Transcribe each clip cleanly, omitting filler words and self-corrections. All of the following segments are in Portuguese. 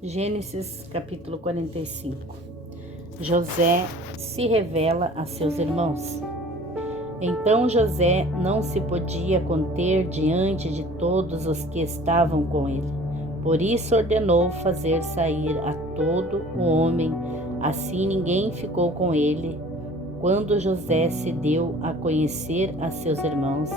Gênesis capítulo 45. José se revela a seus irmãos. Então José não se podia conter diante de todos os que estavam com ele. Por isso ordenou fazer sair a todo o homem, assim ninguém ficou com ele. Quando José se deu a conhecer a seus irmãos,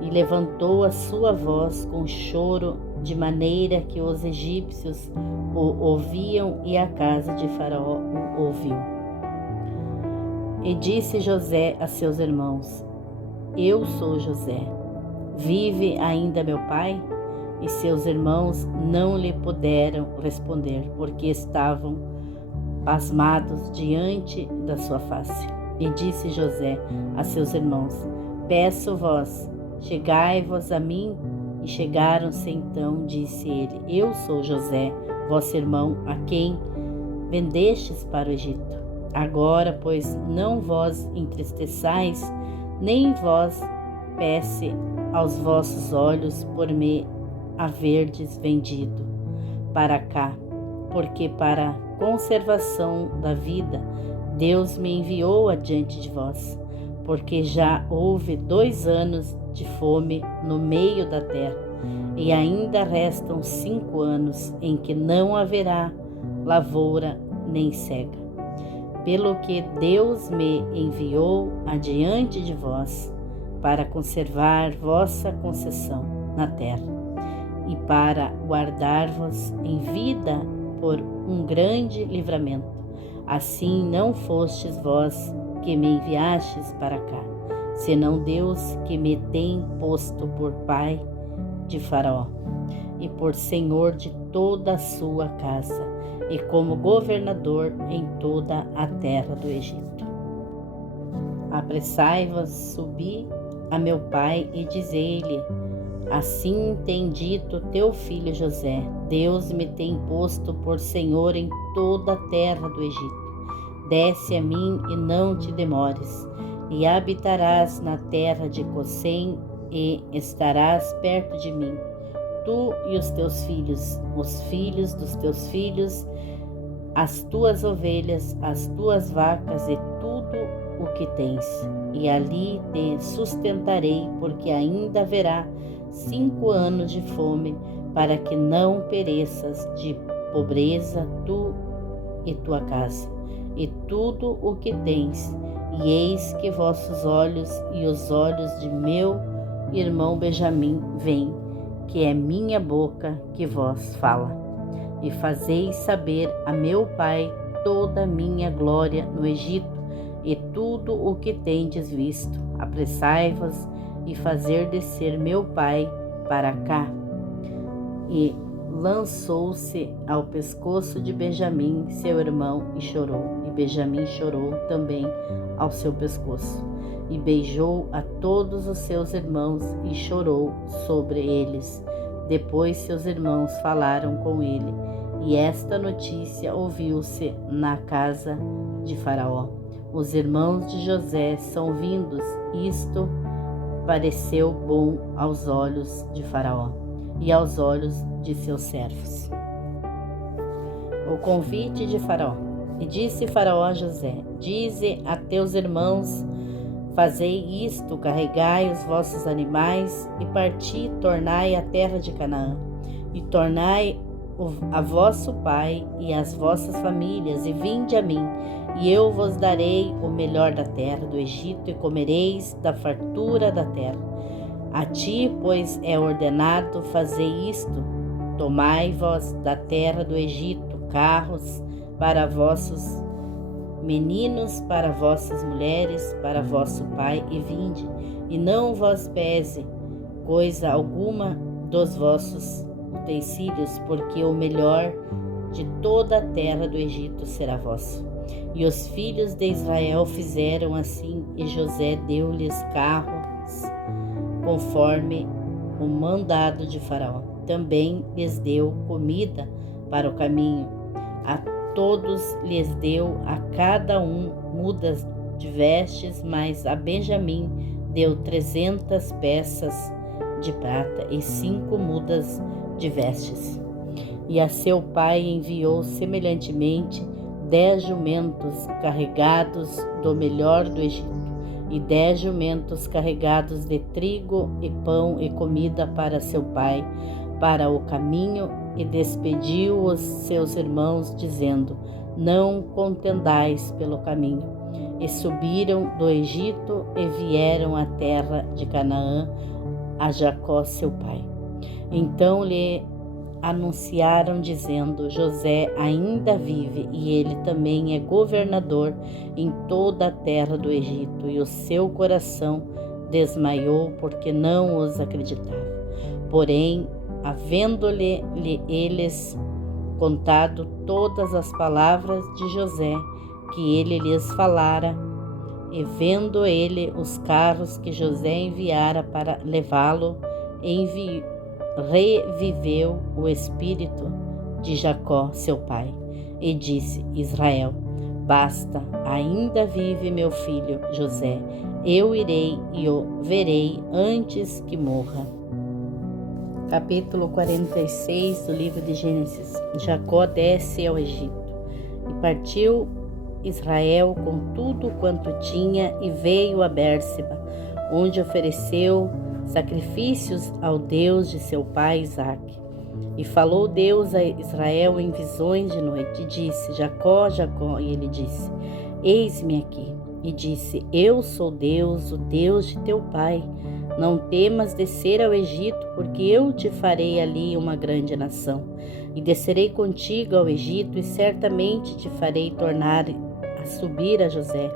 e levantou a sua voz com choro, de maneira que os egípcios o ouviam e a casa de Faraó o ouviu. E disse José a seus irmãos: Eu sou José. Vive ainda meu pai? E seus irmãos não lhe puderam responder, porque estavam pasmados diante da sua face. E disse José a seus irmãos: Peço-vos, chegai-vos a mim. E chegaram-se então, disse ele: Eu sou José, vosso irmão, a quem vendestes para o Egito. Agora, pois, não vos entristeçais, nem vos pese aos vossos olhos por me haverdes vendido para cá, porque para a conservação da vida Deus me enviou adiante de vós, porque já houve 2 anos de fome no meio da terra, e ainda restam 5 anos em que não haverá lavoura nem cega. Pelo que Deus me enviou adiante de vós, para conservar vossa concessão na terra, e para guardar-vos em vida por um grande livramento. Assim não fostes vós que me enviastes para cá, senão Deus que me tem posto por pai de Faraó, e por senhor de toda a sua casa, e como governador em toda a terra do Egito. Apressai-vos, subi a meu pai e dizei-lhe: Assim tem dito teu filho José: Deus me tem posto por senhor em toda a terra do Egito. Desce a mim e não te demores, e habitarás na terra de Gosém, e estarás perto de mim, tu e os teus filhos, os filhos dos teus filhos, as tuas ovelhas, as tuas vacas e tudo o que tens. E ali te sustentarei, porque ainda haverá 5 anos de fome, para que não pereças de pobreza tu e tua casa, e tudo o que tens. E eis que vossos olhos e os olhos de meu irmão Benjamim veem, que é minha boca que vos fala. E fazeis saber a meu pai toda a minha glória no Egito, e tudo o que tendes visto. Apressai-vos e fazer descer meu pai para cá. E lançou-se ao pescoço de Benjamim, seu irmão, e chorou. E Benjamim chorou também ao seu pescoço. E beijou a todos os seus irmãos e chorou sobre eles. Depois seus irmãos falaram com ele, e esta notícia ouviu-se na casa de Faraó: Os irmãos de José são vindos. Isto pareceu bom aos olhos de Faraó e aos olhos de seus servos. O convite de Faraó. E disse Faraó a José: Dize a teus irmãos: Fazei isto, carregai os vossos animais, e parti, tornai à terra de Canaã, e tornai a vosso pai e as vossas famílias, e vinde a mim, e eu vos darei o melhor da terra do Egito, e comereis da fartura da terra. A ti, pois, é ordenado fazer isto: tomai vós da terra do Egito carros para vossos meninos, para vossas mulheres, para vosso pai, e vinde, e não vos pese coisa alguma dos vossos utensílios, porque o melhor de toda a terra do Egito será vosso. E os filhos de Israel fizeram assim, e José deu-lhes carros conforme o mandado de Faraó. Também lhes deu comida para o caminho. A todos lhes deu a cada um mudas de vestes, mas a Benjamim deu 300 peças de prata e 5 mudas de vestes. E a seu pai enviou semelhantemente 10 jumentos carregados do melhor do Egito, e 10 jumentos carregados de trigo e pão e comida para seu pai, para o caminho, e despediu os seus irmãos, dizendo: não contendais pelo caminho. E subiram do Egito e vieram à terra de Canaã, a Jacó seu pai. Então lhe anunciaram, dizendo: José ainda vive, e ele também é governador em toda a terra do Egito. E o seu coração desmaiou, porque não os acreditava. Porém, havendo-lhe eles contado todas as palavras de José que ele lhes falara, e vendo ele os carros que José enviara para levá-lo, reviveu o espírito de Jacó, seu pai, e disse: Israel, basta, ainda vive meu filho José, eu irei e o verei antes que morra. Capítulo 46 do livro de Gênesis. Jacó desce ao Egito. E partiu Israel com tudo quanto tinha e veio a Bérseba, onde ofereceu sacrifícios ao Deus de seu pai Isaque. E falou Deus a Israel em visões de noite, e disse: Jacó, Jacó. E ele disse: eis-me aqui. E disse: eu sou Deus, o Deus de teu pai. Não temas descer ao Egito, porque eu te farei ali uma grande nação. E descerei contigo ao Egito, e certamente te farei tornar a subir a José.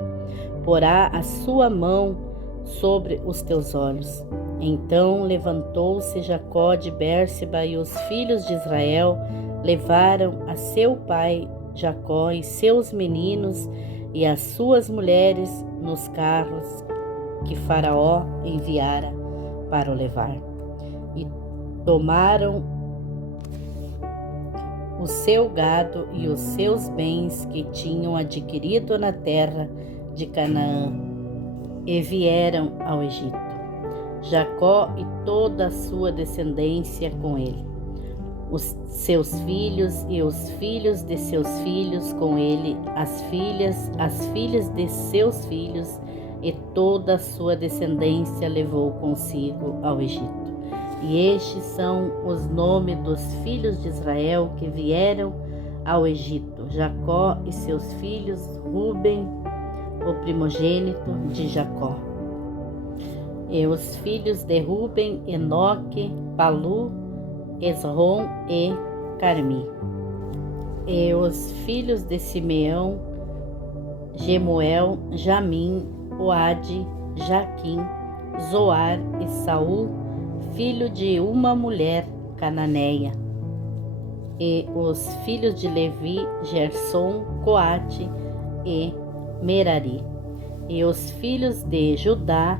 Porá a sua mão sobre os teus olhos. Então levantou-se Jacó de Bérseba, e os filhos de Israel levaram a seu pai Jacó e seus meninos e as suas mulheres nos carros que Faraó enviara para o levar. E tomaram o seu gado e os seus bens que tinham adquirido na terra de Canaã, e vieram ao Egito. Jacó e toda a sua descendência com ele, os seus filhos e os filhos de seus filhos com ele, as filhas de seus filhos, e toda a sua descendência levou consigo ao Egito. E estes são os nomes dos filhos de Israel que vieram ao Egito: Jacó e seus filhos, Ruben, o primogênito de Jacó. E os filhos de Ruben, Enoque, Palu, Esrom e Carmi. E os filhos de Simeão, Gemuel, Jamim, Oade, Jaquim, Zoar e Saul, filho de uma mulher cananeia. E os filhos de Levi, Gersom, Coate e Merari. E os filhos de Judá,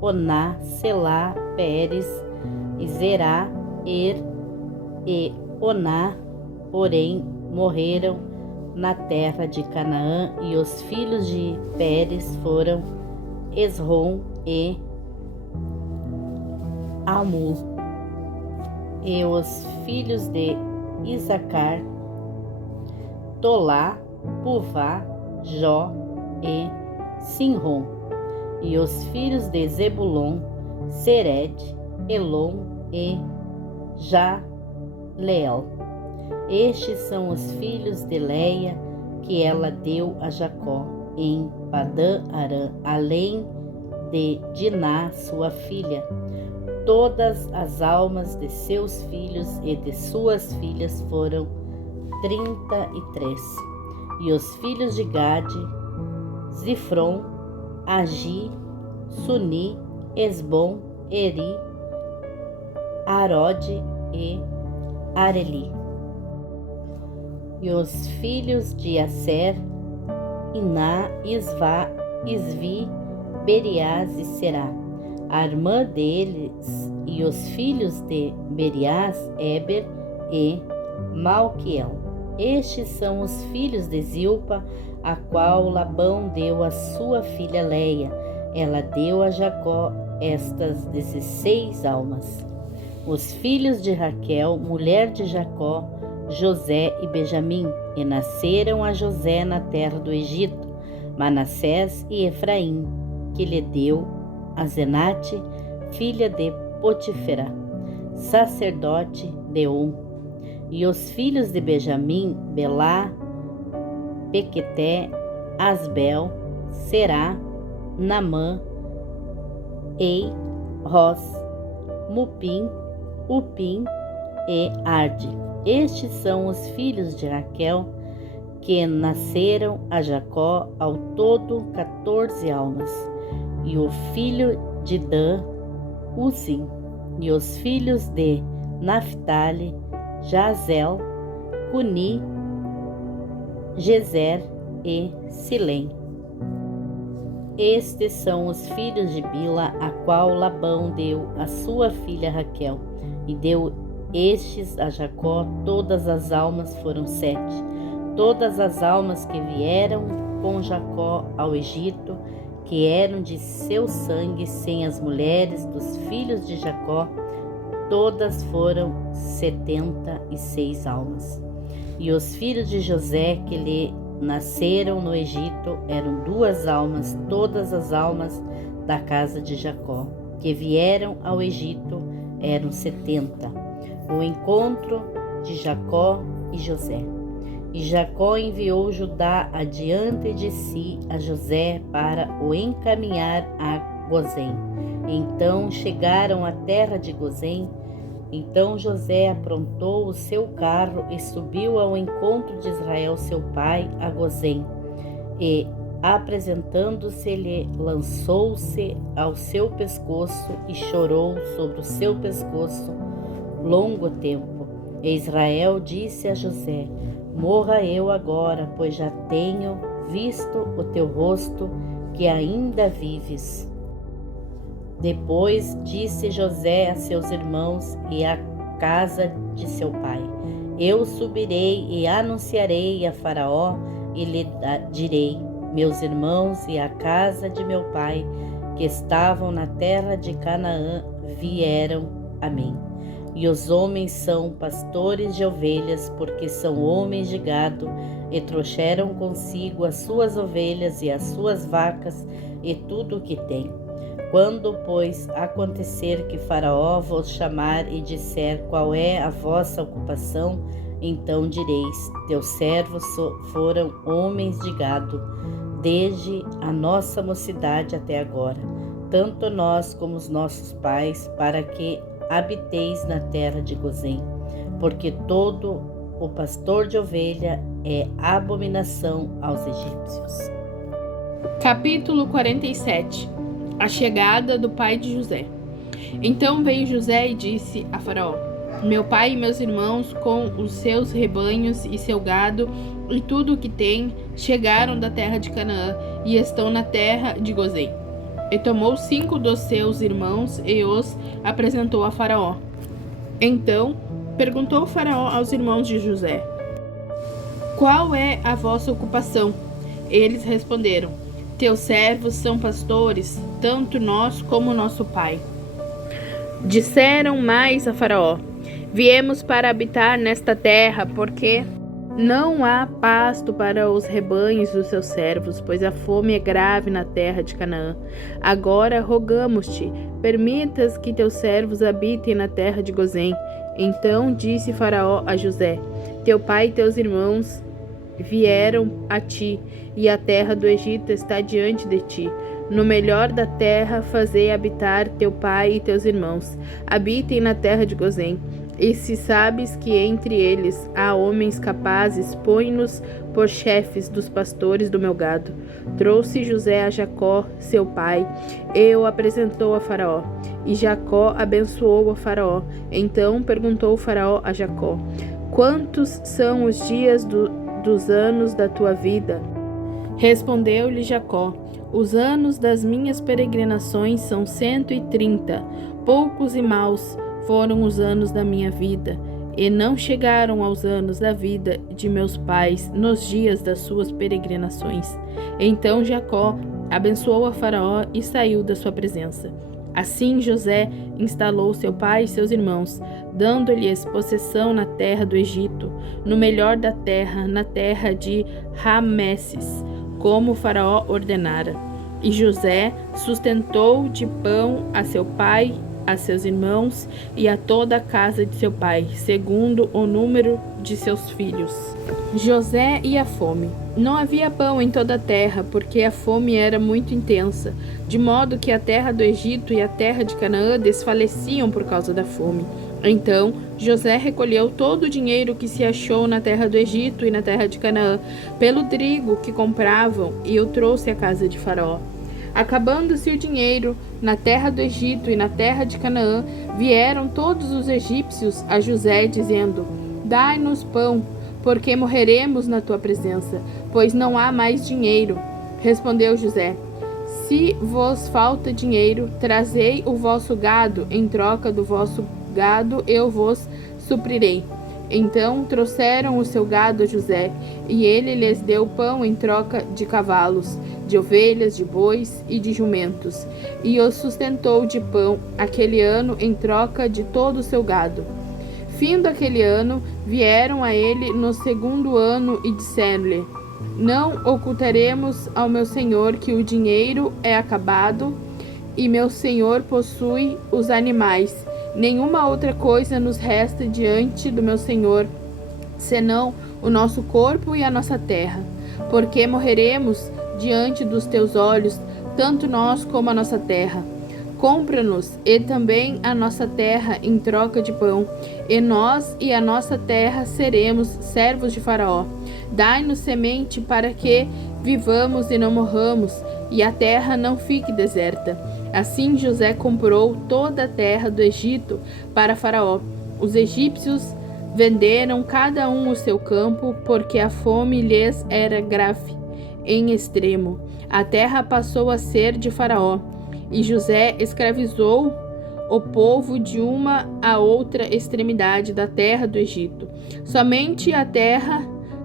Oná, Selá, Pérez, e Zerá, e Oná, porém morreram na terra de Canaã. E os filhos de Pérez foram Esrom e Amul. E os filhos de Isacar, Tolá, Puvá, Jó e Sinrom. E os filhos de Zebulon, Sered, Elon e Jaleel. Estes são os filhos de Leia que ela deu a Jacó em Padã-Arã, além de Diná, sua filha. Todas as almas de seus filhos e de suas filhas foram 33. E os filhos de Gade, Zifron, Agi, Suni, Esbom, Eri, Arode e Areli. E os filhos de Aser, Iná, Isvá, Isvi, Berias e Será. A irmã deles. E os filhos de Berias, Eber e Malquiel. Estes são os filhos de Zilpa, a qual Labão deu a sua filha Leia. Ela deu a Jacó estas 16 almas. os filhos de Raquel, mulher de Jacó, José e Benjamim, e nasceram a José na terra do Egito, Manassés e Efraim, que lhe deu a Zenate, filha de Potifera, sacerdote de On. E os filhos de Benjamim, Belá, Pequeté, Asbel, Será, Namã, Ei, Ros, Mupim, Upim e Arde. Estes são os filhos de Raquel, que nasceram a Jacó, ao todo 14 almas. E o filho de Dan, Uzim. E os filhos de Naphtali, Jazel, Cuni, Gezer e Silém. Estes são os filhos de Bila, a qual Labão deu a sua filha Raquel, e deu estes a Jacó. Todas as almas foram 7. Todas as almas que vieram com Jacó ao Egito, que eram de seu sangue, sem as mulheres dos filhos de Jacó, todas foram 76 almas. E os filhos de José que lhe nasceram no Egito eram 2 almas. Todas as almas da casa de Jacó que vieram ao Egito eram 70. O encontro de Jacó e José. E Jacó enviou Judá adiante de si a José para o encaminhar a Gozém. Então chegaram à terra de Gozém. Então José aprontou o seu carro e subiu ao encontro de Israel seu pai a Gozém. E, apresentando-se-lhe, lançou-se ao seu pescoço e chorou sobre o seu pescoço longo tempo. E Israel disse a José: morra eu agora, pois já tenho visto o teu rosto, que ainda vives. Depois disse José a seus irmãos e à casa de seu pai: eu subirei e anunciarei a Faraó e lhe direi: meus irmãos e a casa de meu pai, que estavam na terra de Canaã, vieram a mim. E os homens são pastores de ovelhas, porque são homens de gado, e trouxeram consigo as suas ovelhas e as suas vacas e tudo o que têm. Quando, pois, acontecer que Faraó vos chamar e disser qual é a vossa ocupação, então direis: teus servos foram homens de gado, desde a nossa mocidade até agora, tanto nós como os nossos pais, para que habiteis na terra de Gozém, porque todo o pastor de ovelha é abominação aos egípcios. Capítulo 47. A chegada do pai de José. Então veio José e disse a Faraó: meu pai e meus irmãos, com os seus rebanhos e seu gado e tudo o que tem, chegaram da terra de Canaã e estão na terra de Gozém. E tomou 5 dos seus irmãos e os apresentou a Faraó. Então perguntou Faraó aos irmãos de José: qual é a vossa ocupação? Eles responderam: teus servos são pastores, tanto nós como nosso pai. Disseram mais a Faraó: viemos para habitar nesta terra, porque não há pasto para os rebanhos dos seus servos, pois a fome é grave na terra de Canaã. Agora rogamos-te, permitas que teus servos habitem na terra de Gozém. Então disse Faraó a José: teu pai e teus irmãos vieram a ti, e a terra do Egito está diante de ti. No melhor da terra fazei habitar teu pai e teus irmãos. Habitem na terra de Gozém. E se sabes que entre eles há homens capazes, põe-nos por chefes dos pastores do meu gado. Trouxe José a Jacó, seu pai, e o apresentou a Faraó. E Jacó abençoou a Faraó. Então perguntou Faraó a Jacó: quantos são os dias dos anos da tua vida? Respondeu-lhe Jacó: os anos das minhas peregrinações são 130. Poucos e maus foram os anos da minha vida, e não chegaram aos anos da vida de meus pais nos dias das suas peregrinações. Então Jacó abençoou a Faraó e saiu da sua presença. Assim José instalou seu pai e seus irmãos, dando-lhes possessão na terra do Egito, no melhor da terra, na terra de Rameses, como o faraó ordenara. E José sustentou de pão a seu pai, a seus irmãos e a toda a casa de seu pai, segundo o número de seus filhos. José e a fome. Não havia pão em toda a terra, porque a fome era muito intensa, de modo que a terra do Egito e a terra de Canaã desfaleciam por causa da fome. Então José recolheu todo o dinheiro que se achou na terra do Egito e na terra de Canaã, pelo trigo que compravam, e o trouxe à casa de Faraó. Acabando-se o dinheiro na terra do Egito e na terra de Canaã, vieram todos os egípcios a José, dizendo: Dai-nos pão, porque morreremos na tua presença, pois não há mais dinheiro. Respondeu José: Se vos falta dinheiro, trazei o vosso gado, em troca do vosso gado eu vos suprirei. Então trouxeram o seu gado a José, e ele lhes deu pão em troca de cavalos, de ovelhas, de bois e de jumentos, e os sustentou de pão aquele ano em troca de todo o seu gado. Findo aquele ano, vieram a ele no segundo ano e disseram-lhe: Não ocultaremos ao meu senhor que o dinheiro é acabado, e meu senhor possui os animais. Nenhuma outra coisa nos resta diante do meu senhor, senão o nosso corpo e a nossa terra. Porque morreremos diante dos teus olhos, tanto nós como a nossa terra. Compra-nos e também a nossa terra em troca de pão, e nós e a nossa terra seremos servos de Faraó. Dai-nos semente para que vivamos e não morramos, e a terra não fique deserta. Assim José comprou toda a terra do Egito para Faraó. Os egípcios venderam cada um o seu campo, porque a fome lhes era grave em extremo. A terra passou a ser de Faraó, e José escravizou o povo de uma a outra extremidade da terra do Egito. Somente a terra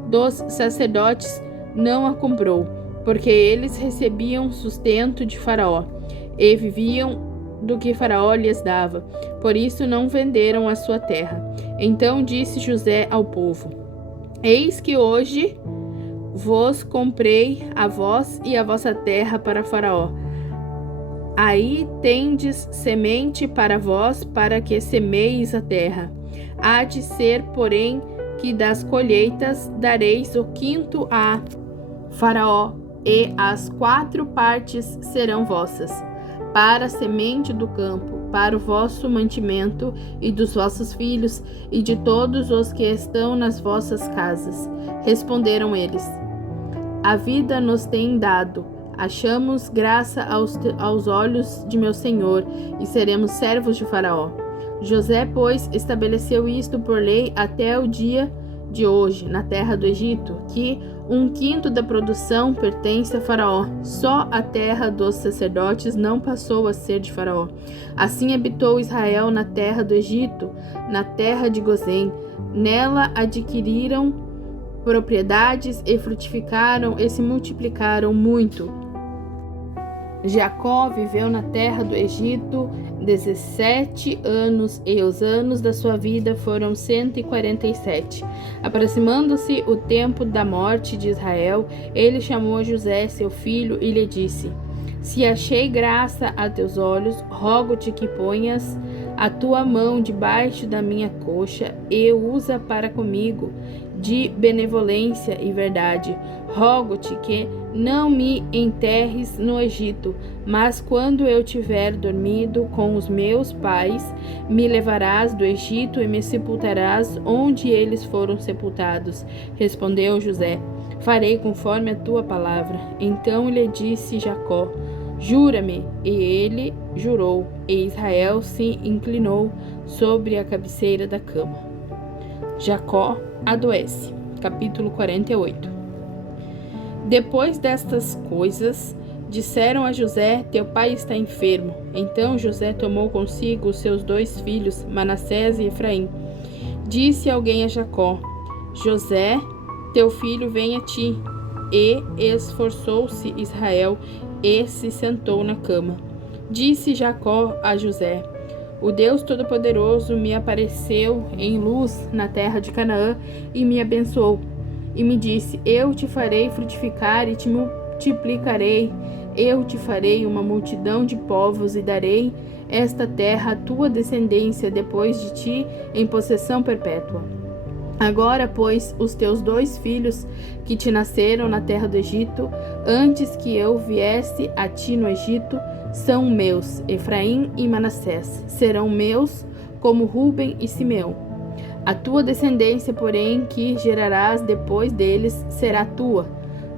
dos sacerdotes não a comprou, porque eles recebiam sustento de Faraó e viviam do que Faraó lhes dava. Por isso não venderam a sua terra. Então disse José ao povo: Eis que hoje vos comprei a vós e a vossa terra para Faraó. Aí tendes semente para vós, para que semeis a terra. Há de ser, porém, que das colheitas dareis o quinto a Faraó, e as 4 partes serão vossas, para a semente do campo, para o vosso mantimento e dos vossos filhos e de todos os que estão nas vossas casas. Responderam eles: A vida nos tem dado, achamos graça aos olhos de meu senhor, e seremos servos de Faraó. José, pois, estabeleceu isto por lei até o dia de hoje, na terra do Egito, que 1/5 da produção pertence a Faraó. Só a terra dos sacerdotes não passou a ser de Faraó. Assim habitou Israel na terra do Egito, na terra de Gozém. Nela adquiriram propriedades e frutificaram e se multiplicaram muito. Jacó viveu na terra do Egito 17 anos, e os anos da sua vida foram 147. Aproximando-se o tempo da morte de Israel, ele chamou José, seu filho, e lhe disse: Se achei graça a teus olhos, rogo-te que ponhas a tua mão debaixo da minha coxa e usa para comigo de benevolência e verdade. Rogo-te que não me enterres no Egito, mas quando eu tiver dormido com os meus pais, me levarás do Egito e me sepultarás onde eles foram sepultados. Respondeu José: Farei conforme a tua palavra. Então lhe disse Jacó: Jura-me. E ele jurou, e Israel se inclinou sobre a cabeceira da cama. Jacó adoece. Capítulo 48. Depois destas coisas, disseram a José: Teu pai está enfermo. Então José tomou consigo os seus 2 filhos, Manassés e Efraim. Disse alguém a Jacó: José, teu filho vem a ti. E esforçou-se Israel e se sentou na cama. Disse Jacó a José: O Deus Todo-Poderoso me apareceu em luz na terra de Canaã e me abençoou. E me disse: Eu te farei frutificar e te multiplicarei. Eu te farei uma multidão de povos e darei esta terra à tua descendência depois de ti em possessão perpétua. Agora, pois, os teus 2 filhos que te nasceram na terra do Egito, antes que eu viesse a ti no Egito, são meus. Efraim e Manassés serão meus, como Ruben e Simeão. A tua descendência, porém, que gerarás depois deles, será tua.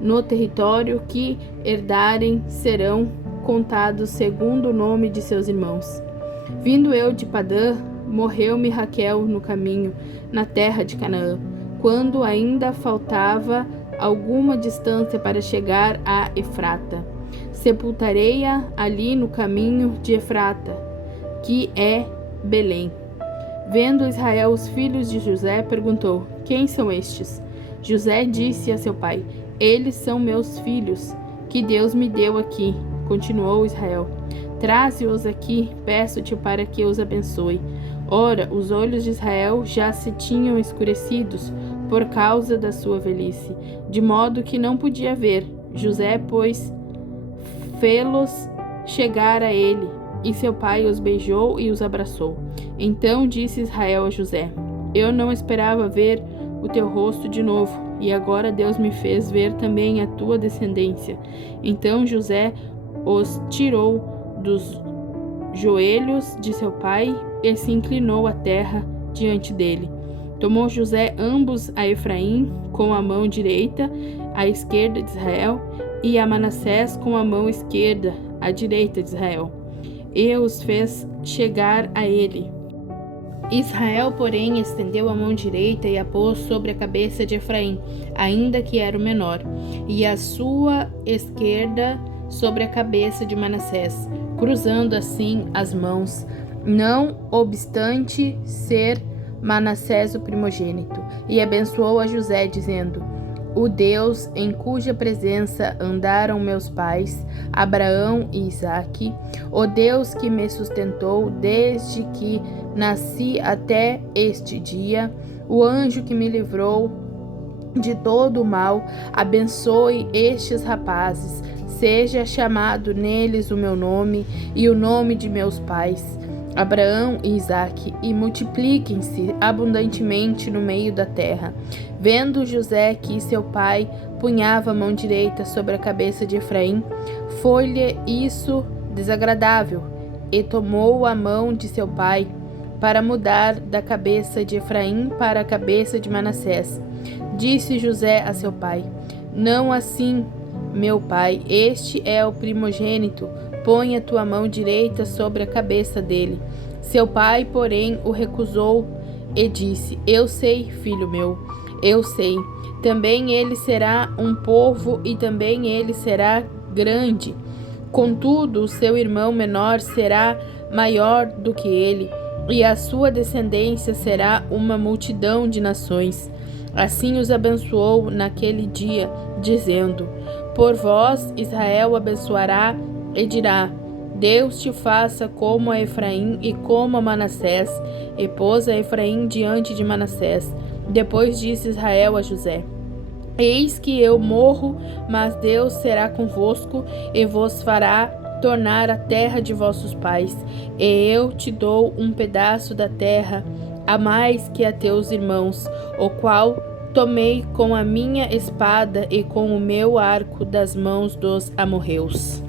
No território que herdarem serão contados segundo o nome de seus irmãos. Vindo eu de Padã, morreu-me Raquel no caminho, na terra de Canaã, quando ainda faltava alguma distância para chegar a Efrata. Sepultarei-a ali no caminho de Efrata, que é Belém. Vendo Israel os filhos de José, perguntou: Quem são estes? José disse a seu pai: Eles são meus filhos, que Deus me deu aqui. Continuou Israel: Traze-os aqui, peço-te para que os abençoe. Ora, os olhos de Israel já se tinham escurecidos por causa da sua velhice, de modo que não podia ver. José, pois, fê-los chegar a ele, e seu pai os beijou e os abraçou. Então disse Israel a José: Eu não esperava ver o teu rosto de novo, e agora Deus me fez ver também a tua descendência. Então José os tirou dos joelhos de seu pai e se inclinou à terra diante dele. Tomou José ambos a Efraim com a mão direita, à esquerda de Israel, e a Manassés com a mão esquerda, à direita de Israel, e os fez chegar a ele. Israel, porém, estendeu a mão direita e a pôs sobre a cabeça de Efraim, ainda que era o menor, e a sua esquerda sobre a cabeça de Manassés, cruzando assim as mãos, não obstante ser Manassés o primogênito, e abençoou a José, dizendo: O Deus em cuja presença andaram meus pais, Abraão e Isaque, o Deus que me sustentou desde que nasci até este dia, o anjo que me livrou de todo o mal, abençoe estes rapazes, seja chamado neles o meu nome e o nome de meus pais, Abraão e Isaque, e multipliquem-se abundantemente no meio da terra. Vendo José que seu pai punhava a mão direita sobre a cabeça de Efraim, foi-lhe isso desagradável, e tomou a mão de seu pai para mudar da cabeça de Efraim para a cabeça de Manassés. Disse José a seu pai: Não assim, meu pai, este é o primogênito, põe a tua mão direita sobre a cabeça dele. Seu pai, porém, o recusou e disse: Eu sei, filho meu, eu sei. Também ele será um povo e também ele será grande. Contudo, o seu irmão menor será maior do que ele, e a sua descendência será uma multidão de nações. Assim os abençoou naquele dia, dizendo: Por vós Israel abençoará e dirá: Deus te faça como a Efraim e como a Manassés. E pôs a Efraim diante de Manassés. Depois disse Israel a José: Eis que eu morro, mas Deus será convosco e vos fará tornar a terra de vossos pais. E eu te dou um pedaço da terra, a mais que a teus irmãos, o qual tomei com a minha espada e com o meu arco das mãos dos amorreus.